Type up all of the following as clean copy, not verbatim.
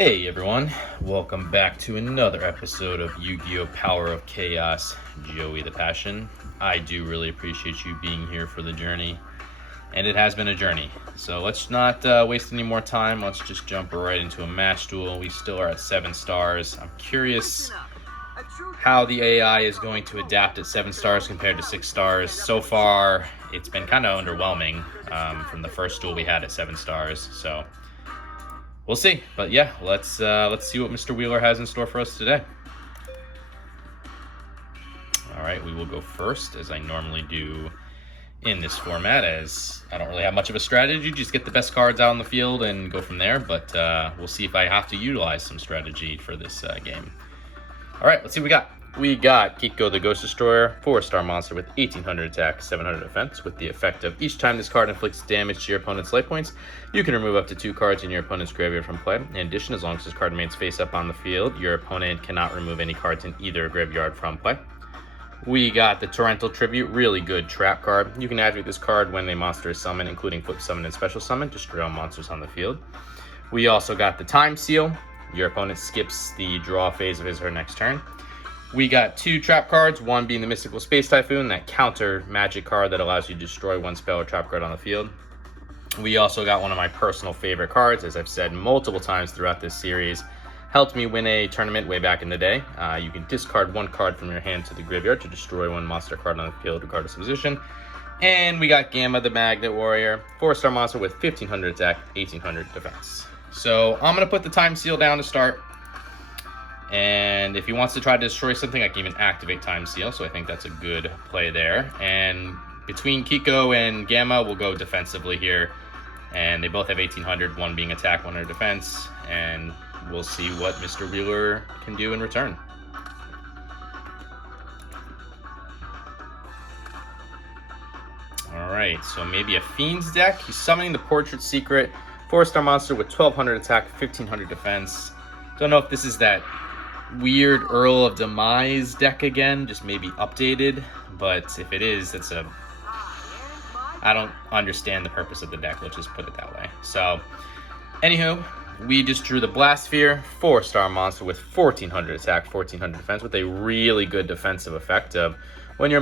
Hey everyone, welcome back to another episode of Yu-Gi-Oh! Power of Chaos, Joey the Passion. I do really appreciate you being here for the journey, and it has been a journey. So let's not waste any more time, let's just jump right into a match duel. We still are at 7 stars. I'm curious how the AI is going to adapt at 7 stars compared to 6 stars. So far, it's been kind of underwhelming from the first duel we had at 7 stars, so we'll see. But yeah, let's see what Mr. Wheeler has in store for us today. All right, we will go first, as I normally do in this format, as I don't really have much of a strategy. Just get the best cards out on the field and go from there. But we'll see if I have to utilize some strategy for this game. All right, let's see what we got. We got Kiko the Ghost Destroyer, 4-star monster with 1800 attack, 700 defense, with the effect of each time this card inflicts damage to your opponent's life points, you can remove up to 2 cards in your opponent's graveyard from play. In addition, as long as this card remains face up on the field, your opponent cannot remove any cards in either graveyard from play. We got the Torrential Tribute, really good trap card. You can activate this card when a monster is summoned, including flip summon and special summon, destroy all monsters on the field. We also got the Time Seal. Your opponent skips the draw phase of his or her next turn. We got 2 trap cards, one being the Mystical Space Typhoon, that counter magic card that allows you to destroy 1 spell or trap card on the field. We also got one of my personal favorite cards, as I've said multiple times throughout this series, helped me win a tournament way back in the day. You can discard 1 card from your hand to the graveyard to destroy 1 monster card on the field regardless of position. And we got Gamma the Magnet Warrior, 4-star monster with 1500 attack, 1800 defense. So I'm going to put the Time Seal down to start. And if he wants to try to destroy something, I can even activate Time Seal. So I think that's a good play there. And between Kiko and Gamma, we'll go defensively here. And they both have 1800, one being attack, 100 defense. And we'll see what Mr. Wheeler can do in return. Alright, so maybe a Fiend's deck. He's summoning the Portrait Secret, 4-star monster with 1200 attack, 1500 defense. Don't know if this is that weird Earl of Demise deck again, just maybe updated, but if it is, I don't understand the purpose of the deck, let's just put it that way. So, anywho, we just drew the Blast Sphere, 4-star monster with 1400 attack, 1400 defense, with a really good defensive effect of when your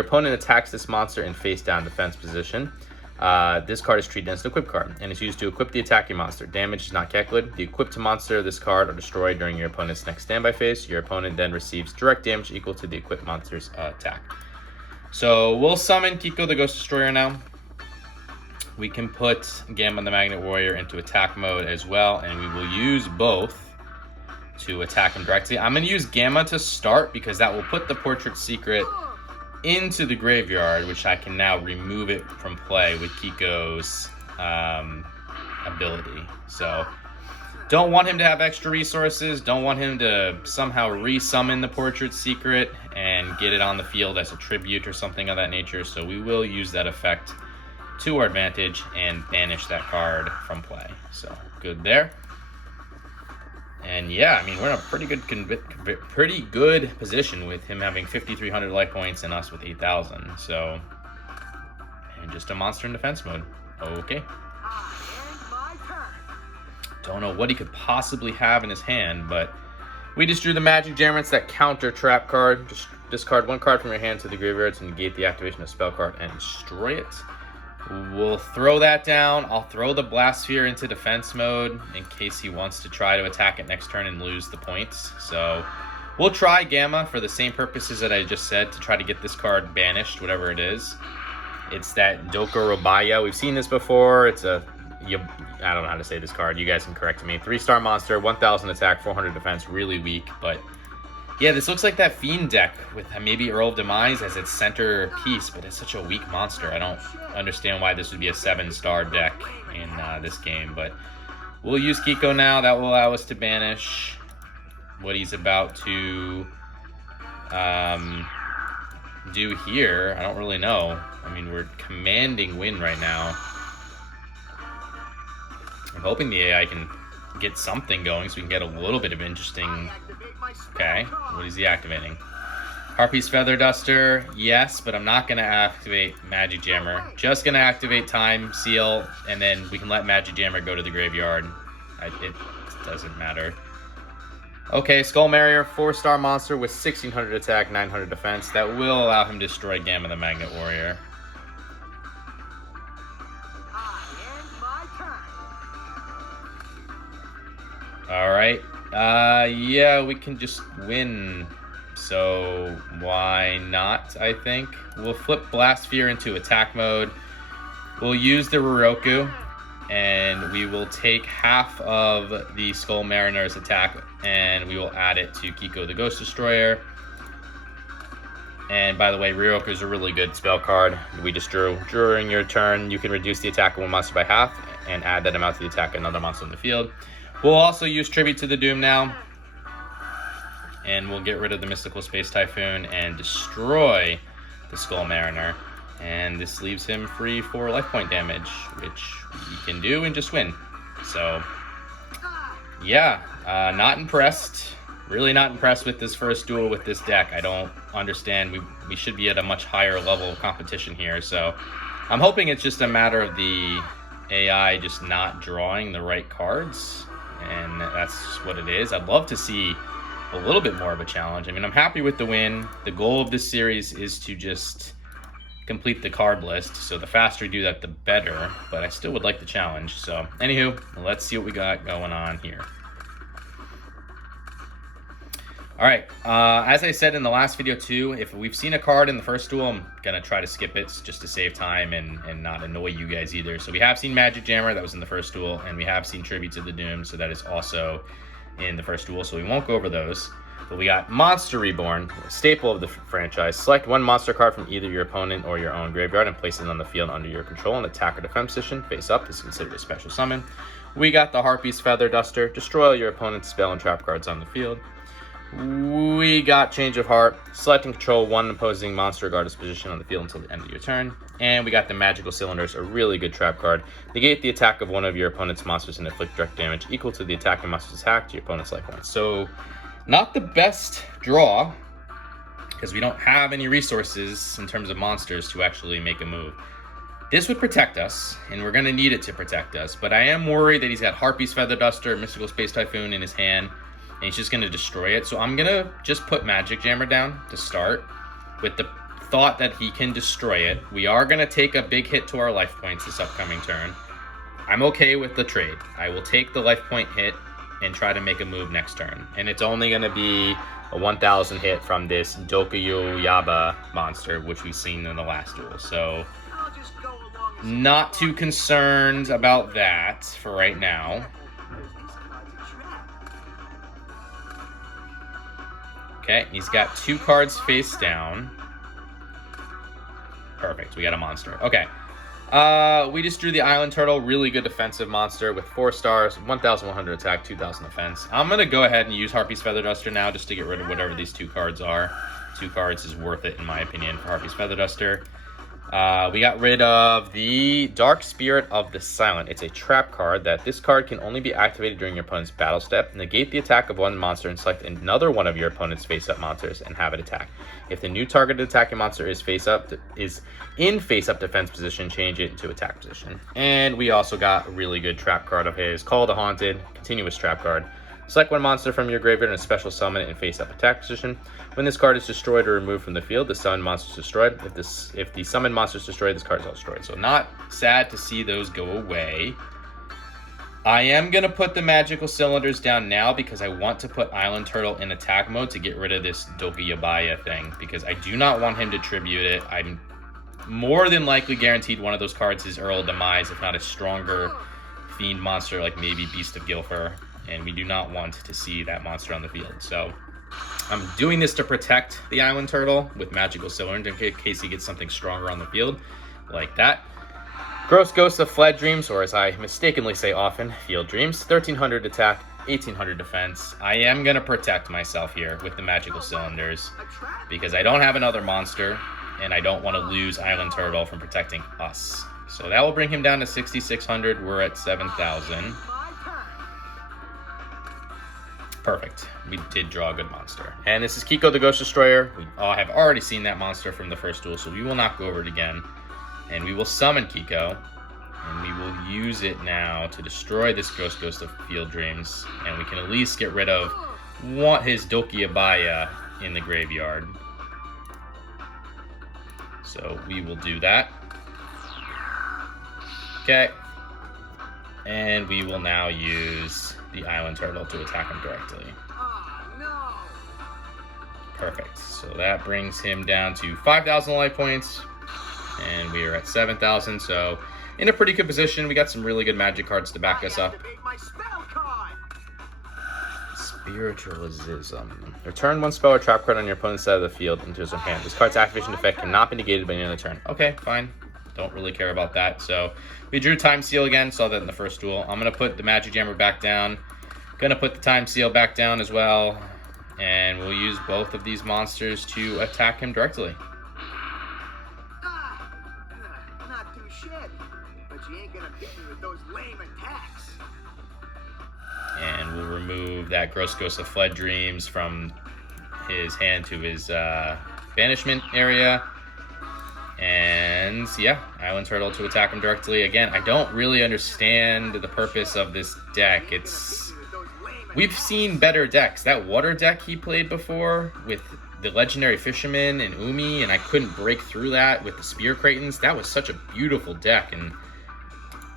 opponent attacks this monster in face down defense position, this card is treated as an equip card, and is used to equip the attacking monster. Damage is not calculated. The equipped monster of this card are destroyed during your opponent's next standby phase. Your opponent then receives direct damage equal to the equipped monster's attack. So we'll summon Kiko the Ghost Destroyer now. We can put Gamma the Magnet Warrior into attack mode as well, and we will use both to attack him directly. I'm going to use Gamma to start because that will put the Portrait Secret into the graveyard, which I can now remove it from play with Kiko's ability. So don't want him to have extra resources, don't want him to somehow resummon the Portrait Secret and get it on the field as a tribute or something of that nature. So we will use that effect to our advantage and banish that card from play. So good there. And yeah, I mean, we're in a pretty good position with him having 5,300 life points and us with 8,000. So, and just a monster in defense mode. Okay. Don't know what he could possibly have in his hand, but we just drew the Magic Jammer. It's that counter trap card. Just discard 1 card from your hand to the graveyard to negate the activation of spell card and destroy it. We'll throw that down. I'll throw the Blast Sphere into defense mode in case he wants to try to attack it next turn and lose the points. So we'll try Gamma for the same purposes that I just said, to try to get this card banished, whatever it is. It's that Doko Robaya. We've seen this before. It's I don't know how to say this card. You guys can correct me. 3-star monster, 1000 attack, 400 defense, really weak, but yeah, this looks like that Fiend deck with maybe Earl of Demise as its center piece, but it's such a weak monster. I don't understand why this would be a 7-star deck in this game, but we'll use Kiko now. That will allow us to banish what he's about to do here. I don't really know. I mean, we're commanding win right now. I'm hoping the AI can get something going so we can get a little bit of interesting. Okay, what is he activating? Harpy's Feather Duster, yes, but I'm not going to activate Magic Jammer. Just going to activate Time Seal, and then we can let Magic Jammer go to the graveyard It doesn't matter. Okay, Skull Marrier, 4-star monster with 1600 attack, 900 defense. That will allow him to destroy Gamma the Magnet Warrior. Alright. Yeah, we can just win. So, why not, I think? We'll flip Blast Sphere into attack mode. We'll use the Roroku, and we will take half of the Skull Mariner's attack, and we will add it to Kiko the Ghost Destroyer. And by the way, Ryoku is a really good spell card we just drew. During your turn, you can reduce the attack of one monster by half and add that amount to the attack of another monster in the field. We'll also use Tribute to the Doom now. And we'll get rid of the Mystical Space Typhoon and destroy the Skull Mariner. And this leaves him free for life point damage, which we can do and just win. So, yeah, not impressed. Really not impressed with this first duel with this deck. I don't understand. We should be at a much higher level of competition here. So I'm hoping it's just a matter of the AI just not drawing the right cards. And that's just what it is. I'd love to see a little bit more of a challenge. I mean, I'm happy with the win. The goal of this series is to just complete the card list. So the faster you do that, the better. But I still would like the challenge. So anywho, let's see what we got going on here. All right, as I said in the last video too, if we've seen a card in the first duel, I'm gonna try to skip it just to save time and not annoy you guys either. So we have seen Magic Jammer, that was in the first duel, and we have seen Tribute to the Doom, so that is also in the first duel, so we won't go over those. But we got Monster Reborn, staple of the franchise. Select one monster card from either your opponent or your own graveyard and place it on the field under your control in attack or defense position. Face up, this is considered a special summon. We got the Harpy's Feather Duster. Destroy all your opponent's spell and trap cards on the field. We got Change of Heart. Select and control one opposing monster regardless position on the field until the end of your turn. And we got the Magical Cylinders, a really good trap card. Negate the attack of one of your opponent's monsters and inflict direct damage equal to the attacking monster's attack to your opponent's life points. So, not the best draw, because we don't have any resources in terms of monsters to actually make a move. This would protect us, and we're going to need it to protect us. But I am worried that he's got Harpy's Feather Duster, Mystical Space Typhoon in his hand, and he's just going to destroy it. So I'm going to just put Magic Jammer down to start with the thought that he can destroy it. We are going to take a big hit to our life points this upcoming turn. I'm okay with the trade. I will take the life point hit and try to make a move next turn. And it's only going to be a 1,000 hit from this Dokuyo Yaba monster, which we've seen in the last duel. So not too concerned about that for right now. Okay, he's got 2 cards face down. Perfect, we got a monster. Okay, we just drew the Island Turtle, really good defensive monster with 4 stars, 1,100 attack, 2,000 defense. I'm going to go ahead and use Harpy's Feather Duster now just to get rid of whatever these 2 cards are. 2 cards is worth it in my opinion for Harpy's Feather Duster. We got rid of the Dark Spirit of the Silent. It's a trap card that this card can only be activated during your opponent's battle step. Negate the attack of one monster and select another one of your opponent's face-up monsters and have it attack. If the new targeted attacking monster is in face-up defense position, change it into attack position. And we also got a really good trap card of his, Call the Haunted, continuous trap card. Select one monster from your graveyard and special summon it in face-up attack position. When this card is destroyed or removed from the field, the summoned monster is destroyed. If the summoned monster is destroyed, this card is all destroyed. So not sad to see those go away. I am going to put the Magical Cylinders down now because I want to put Island Turtle in attack mode to get rid of this Dokuyabaya thing, because I do not want him to tribute it. I'm more than likely guaranteed one of those cards is Earl Demise, if not a stronger fiend monster like maybe Beast of Gilfer. And we do not want to see that monster on the field. So I'm doing this to protect the Island Turtle with Magical Cylinder in case he gets something stronger on the field, like that. Gross Ghosts of Fled Dreams, or as I mistakenly say often, Field Dreams. 1,300 attack, 1,800 defense. I am going to protect myself here with the Magical Cylinders because I don't have another monster, and I don't want to lose Island Turtle from protecting us. So that will bring him down to 6,600. We're at 7,000. Perfect. We did draw a good monster. And this is Kiko the Ghost Destroyer. We have already seen that monster from the first duel, so we will not go over it again. And we will summon Kiko. And we will use it now to destroy this Ghost of Field Dreams, and we can at least get rid of his Doki Abaya in the graveyard. So we will do that. Okay. And we will now use the Island Turtle to attack him directly. Perfect. So that brings him down to 5,000 life points. And we are at 7,000. So in a pretty good position. We got some really good magic cards to back us up. Spiritualism. Return one spell or trap card on your opponent's side of the field into his hand. This card's activation effect cannot be negated by any other turn. Okay, fine. Don't really care about that. So we drew Time Seal again. Saw that in the first duel. I'm going to put the Magic Jammer back down. Going to put the Time Seal back down as well. And we'll use both of these monsters to attack him directly. Not too shabby, but you ain't going to get me with those lame attacks. And we'll remove that Gross Ghost of Fled Dreams from his hand to his banishment area. And yeah, Island Turtle to attack him directly. Again, I don't really understand the purpose of this deck. We've seen better decks. That water deck he played before with the Legendary Fisherman and Umi, and I couldn't break through that with the Spear Cratons. That was such a beautiful deck, and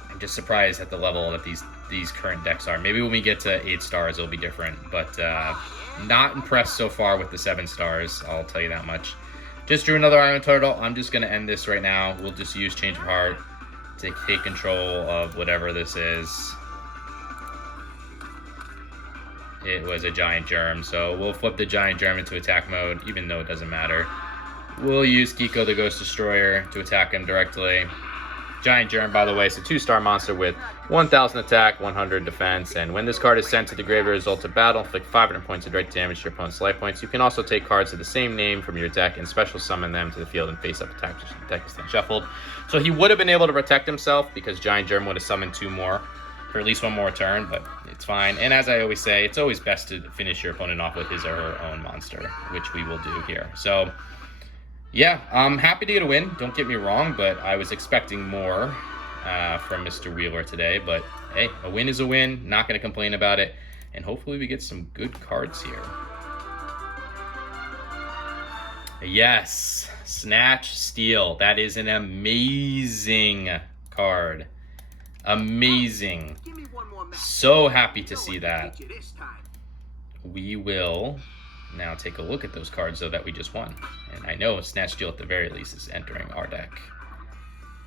I'm just surprised at the level that these current decks are. Maybe when we get to 8 stars, it'll be different, but not impressed so far with the 7 stars, I'll tell you that much. Just drew another Island Turtle. I'm just going to end this right now. We'll just use Change of Heart to take control of whatever this is. It was a Giant Germ, so we'll flip the Giant Germ into attack mode, even though it doesn't matter. We'll use Kiko the Ghost Destroyer to attack him directly. Giant Germ, by the way, is a 2-star monster with 1,000 attack, 100 defense, and when this card is sent to the graveyard result of battle, inflict 500 points of direct damage to your opponent's life points. You can also take cards of the same name from your deck and special summon them to the field and face up attack. Deck is then shuffled. So he would have been able to protect himself because Giant Germ would have summoned 2 more for at least 1 more turn, but it's fine. And as I always say, it's always best to finish your opponent off with his or her own monster, which we will do here. So yeah, I'm happy to get a win. Don't get me wrong, but I was expecting more from Mr. Wheeler today, but hey, a win is a win. Not going to complain about it, and hopefully we get some good cards here. Yes, Snatch Steal. That is an amazing card. Amazing. So happy to see that. We will now take a look at those cards though that we just won, and I know Snatch Steal at the very least is entering our deck.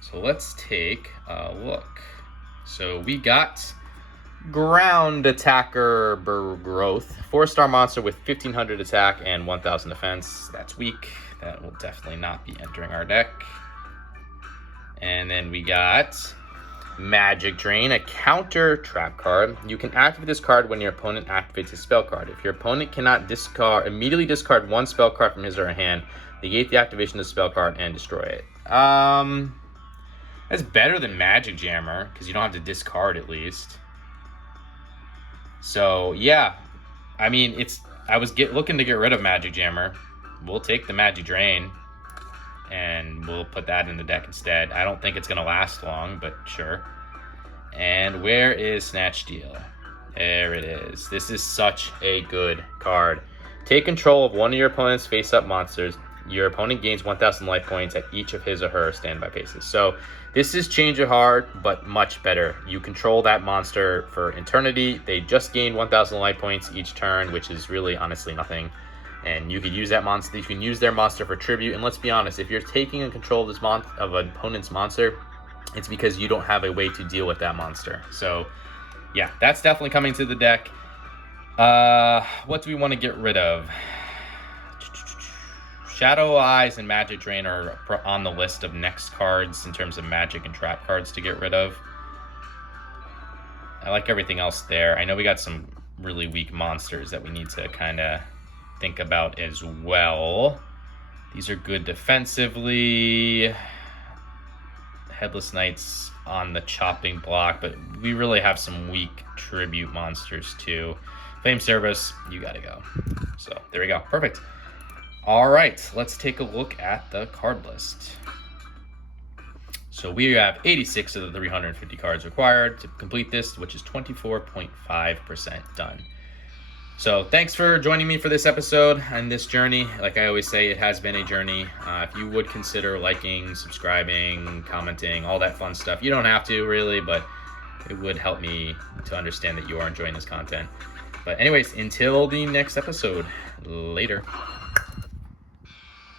So let's take a look. So we got Ground Attacker Growth, 4-star monster with 1,500 attack and 1,000 defense. That's weak. That will definitely not be entering our deck. And then we got Magic Drain, a counter trap card. You can activate this card when your opponent activates a spell card. If your opponent cannot immediately discard 1 spell card from his or her hand, negate the activation of the spell card and destroy it. That's better than Magic Jammer, because you don't have to discard at least. So, yeah. I mean, I was looking to get rid of Magic Jammer. We'll take the Magic Drain, and we'll put that in the deck instead. I don't think it's going to last long, but sure. And where is Snatch Steal? There it is. This is such a good card. Take control of one of your opponent's face-up monsters. Your opponent gains 1,000 life points at each of his or her standby phases. So this is Change of Heart, but much better. You control that monster for eternity. They just gain 1,000 life points each turn, which is really honestly nothing. And you could use that monster. You can use their monster for tribute. And let's be honest, if you're taking control of this of an opponent's monster, it's because you don't have a way to deal with that monster. So yeah, that's definitely coming to the deck. What do we want to get rid of? Shadow Eyes and Magic Drain are on the list of next cards in terms of magic and trap cards to get rid of. I like everything else there. I know we got some really weak monsters that we need to kind of think about as well. These are good defensively. Headless Knights on the chopping block, but we really have some weak tribute monsters too. Flame Service, you gotta go. So there we go. Perfect. All right, let's take a look at the card list. So we have 86 of the 350 cards required to complete this, which is 24.5% done. So thanks for joining me for this episode and this journey. Like I always say, it has been a journey. If you would consider liking, subscribing, commenting, all that fun stuff. You don't have to really, but it would help me to understand that you are enjoying this content. But anyways, until the next episode, later.